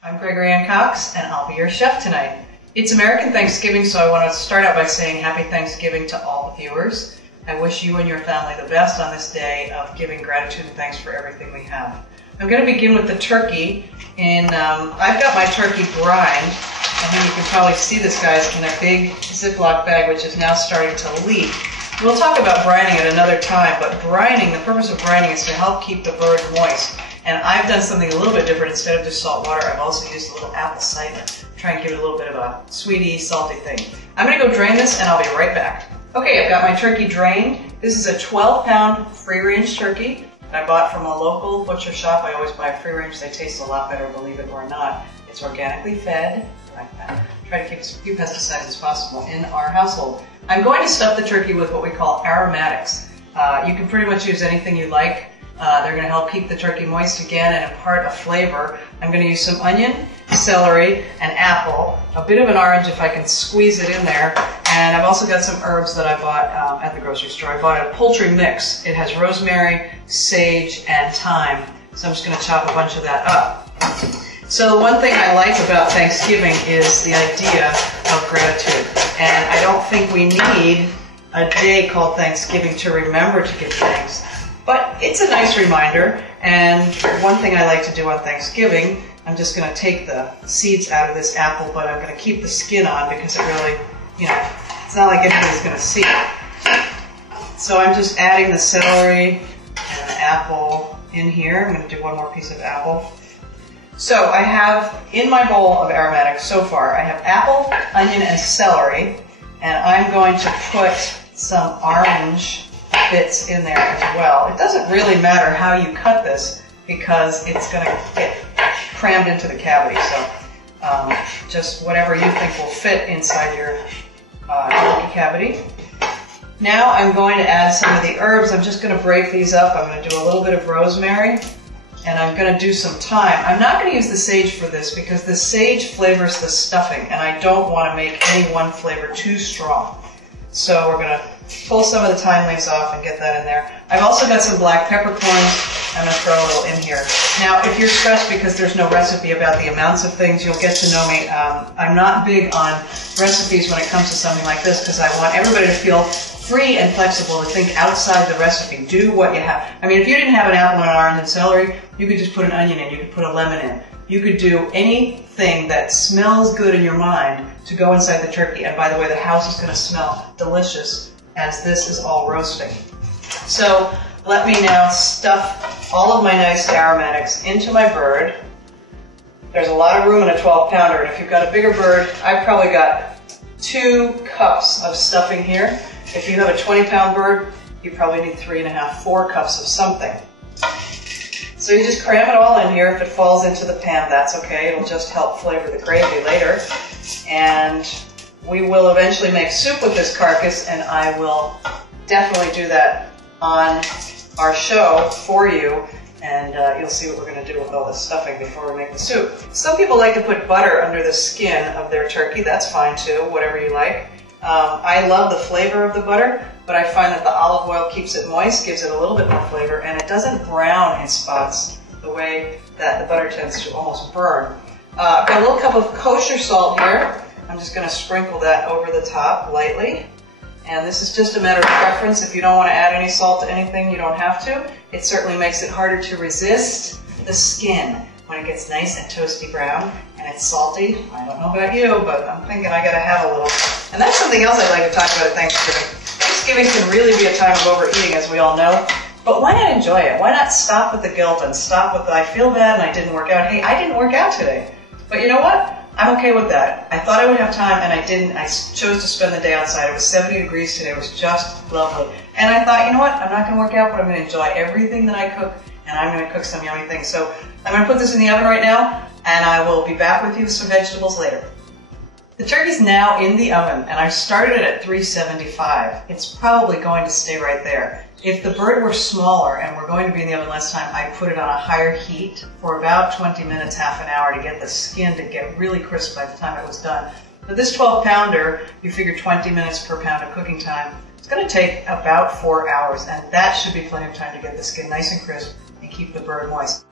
I'm Gregory Ann Cox, and I'll be your chef tonight. It's American Thanksgiving, so I want to start out by saying Happy Thanksgiving to all the viewers. I wish you and your family the best on this day of giving gratitude and thanks for everything we have. I'm going to begin with the turkey, and I've got my turkey brined, and then you can probably see this, guys, in a big Ziploc bag, which is now starting to leak. We'll talk about brining at another time, but brining, the purpose of brining is to help keep the bird moist. And I've done something a little bit different. Instead of just salt water, I've also used a little apple cider to try and give it a little bit of a sweetie, salty thing. I'm going to go drain this, and I'll be right back. Okay, I've got my turkey drained. This is a 12-pound free-range turkey that I bought from a local butcher shop. I always buy free-range. They taste a lot better, believe it or not. It's organically fed. Try to keep as few pesticides as possible in our household. I'm going to stuff the turkey with what we call aromatics. You can pretty much use anything you like. They're going to help keep the turkey moist again and impart a flavor. I'm going to use some onion, celery, and apple, a bit of an orange if I can squeeze it in there, and I've also got some herbs that I bought at the grocery store. I bought a poultry mix. It has rosemary, sage, and thyme, so I'm just going to chop a bunch of that up. So the one thing I like about Thanksgiving is the idea of gratitude, and I don't think we need a day called Thanksgiving to remember to give thanks. But it's a nice reminder, and one thing I like to do on Thanksgiving, I'm just going to take the seeds out of this apple, but I'm going to keep the skin on because it really, it's not like anybody's going to see it. So I'm just adding the celery and the apple in here. I'm going to do one more piece of apple. So I have in my bowl of aromatics so far, I have apple, onion, and celery, and I'm going to put some orange bits in there as well. It doesn't really matter how you cut this because it's going to get crammed into the cavity. So just whatever you think will fit inside your turkey cavity. Now I'm going to add some of the herbs. I'm just going to break these up. I'm going to do a little bit of rosemary, and I'm going to do some thyme. I'm not going to use the sage for this because the sage flavors the stuffing, and I don't want to make any one flavor too strong. So we're going to pull some of the thyme leaves off and get that in there. I've also got some black peppercorns. I'm going to throw a little in here. Now, if you're stressed because there's no recipe about the amounts of things, you'll get to know me. I'm not big on recipes when it comes to something like this because I want everybody to feel free and flexible to think outside the recipe. Do what you have. I mean, if you didn't have an apple and an orange and celery, you could just put an onion in. You could put a lemon in. You could do anything that smells good in your mind to go inside the turkey. And by the way, the house is going to smell delicious as this is all roasting. So let me now stuff all of my nice aromatics into my bird. There's a lot of room in a 12-pounder, and if you've got a bigger bird, I've probably got 2 cups of stuffing here. If you have a 20-pound bird, you probably need 3.5, 4 cups of something. So you just cram it all in here. If it falls into the pan, that's okay. It'll just help flavor the gravy later. And we will eventually make soup with this carcass, and I will definitely do that on our show for you, and you'll see what we're going to do with all this stuffing before we make the soup. Some people like to put butter under the skin of their turkey. That's fine too, whatever you like. I love the flavor of the butter, but I find that the olive oil keeps it moist, gives it a little bit more flavor, and it doesn't brown in spots the way that the butter tends to almost burn. I've got a little cup of kosher salt here. I'm just going to sprinkle that over the top lightly. And this is just a matter of preference. If you don't want to add any salt to anything, you don't have to. It certainly makes it harder to resist the skin when it gets nice and toasty brown and it's salty. I don't know about you, but I'm thinking I got to have a little. And that's something else I'd like to talk about at Thanksgiving. Thanksgiving can really be a time of overeating, as we all know. But why not enjoy it? Why not stop with the guilt and stop with the I feel bad and I didn't work out. Hey, I didn't work out today. But you know what? I'm okay with that. I thought I would have time, and I didn't. I chose to spend the day outside. It was 70 degrees today. It was just lovely. And I thought, you know what? I'm not going to work out, but I'm going to enjoy everything that I cook, and I'm going to cook some yummy things. So I'm going to put this in the oven right now, and I will be back with you with some vegetables later. The turkey's now in the oven, and I started it at 375. It's probably going to stay right there. If the bird were smaller and we're going to be in the oven less time, I'd put it on a higher heat for about 20 minutes, half an hour to get the skin to get really crisp by the time it was done. But this 12-pounder, you figure 20 minutes per pound of cooking time, it's going to take about 4 hours, and that should be plenty of time to get the skin nice and crisp and keep the bird moist.